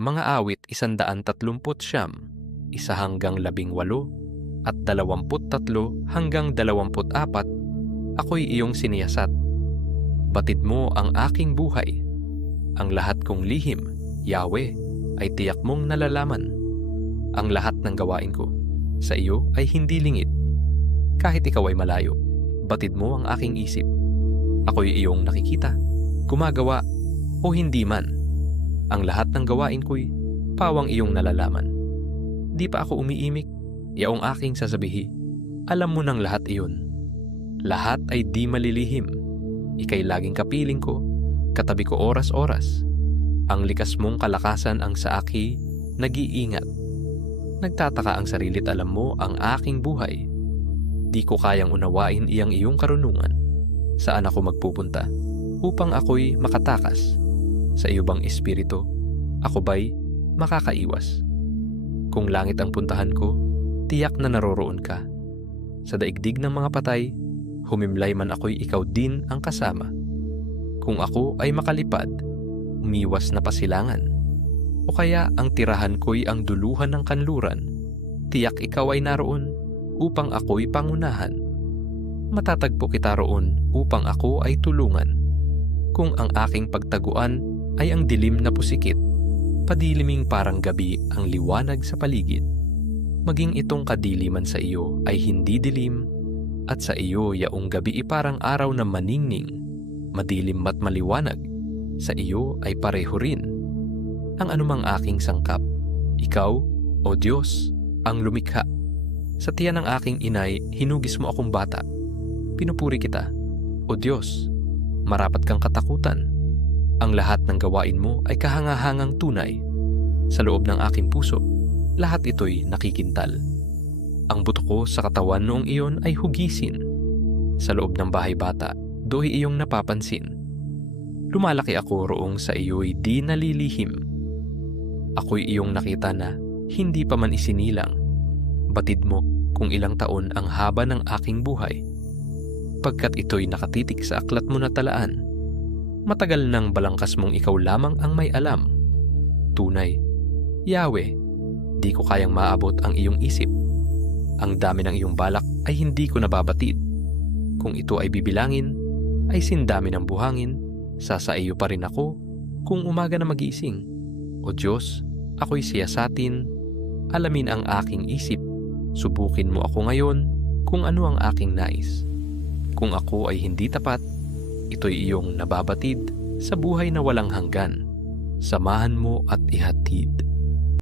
Mga awit 139, 1-18, at 23 hanggang 24, ako'y iyong siniyasat. Batid mo ang aking buhay. Ang lahat kong lihim, Yahweh, ay tiyak mong nalalaman. Ang lahat ng gawain ko sa iyo ay hindi lingid. Kahit ikaw ay malayo, batid mo ang aking isip. Ako'y iyong nakikita, gumagawa o hindi man. Ang lahat ng gawain ko'y pawang iyong nalalaman. Di pa ako umiimik, yaong aking sasabihi. Alam mo ng lahat iyon. Lahat ay di malilihim. Ika'y laging kapiling ko, katabi ko oras-oras. Ang likas mong kalakasan ang sa aki nag-iingat. Nagtataka ang sarilit alam mo ang aking buhay. Di ko kayang unawain iyong karunungan. Saan ako magpupunta upang ako'y makatakas? Sa iyo bang espiritu, ako ba'y makakaiwas? Kung langit ang puntahan ko, tiyak na naroroon ka. Sa daigdig ng mga patay, humimlay man ako'y ikaw din ang kasama. Kung ako ay makalipad, umiwas na pasilangan. O kaya ang tirahan ko'y ang duluhan ng kanluran, tiyak ikaw ay naroon upang ako'y pangunahan. Matatagpo kita roon upang ako ay tulungan. Kung ang aking pagtaguan ay ang dilim na pusikit, padiliming parang gabi ang liwanag sa paligid. Maging itong kadiliman sa iyo ay hindi dilim, at sa iyo yaong gabi parang araw na maningning, madilim at maliwanag, sa iyo ay pareho rin. Ang anumang aking sangkap, ikaw, O Diyos, ang lumikha. Sa tiyan ng aking inay, hinugis mo akong bata. Pinupuri kita, O Diyos, marapat kang katakutan. Ang lahat ng gawain mo ay kahangahangang tunay. Sa loob ng aking puso, lahat ito'y nakikintal. Ang buto ko sa katawan noong iyon ay hugisin. Sa loob ng bahay bata, do'y iyong napapansin. Lumalaki ako roong sa iyo'y di nalilihim. Ako'y iyong nakita na hindi pa man isinilang. Batid mo kung ilang taon ang haba ng aking buhay. Pagkat ito'y nakatitik sa aklat mo na talaan, matagal nang balangkas mong ikaw lamang ang may alam. Tunay, Yahweh, di ko kayang maabot ang iyong isip. Ang dami ng iyong balak ay hindi ko nababatid. Kung ito ay bibilangin, ay sindami ng buhangin, sa iyo pa rin ako kung umaga na magising. O Diyos, ako'y siyasatin, alamin ang aking isip. Subukin mo ako ngayon kung ano ang aking nais. Kung ako ay hindi tapat, ito'y iyong nababatid sa buhay na walang hanggan. Samahan mo at ihatid.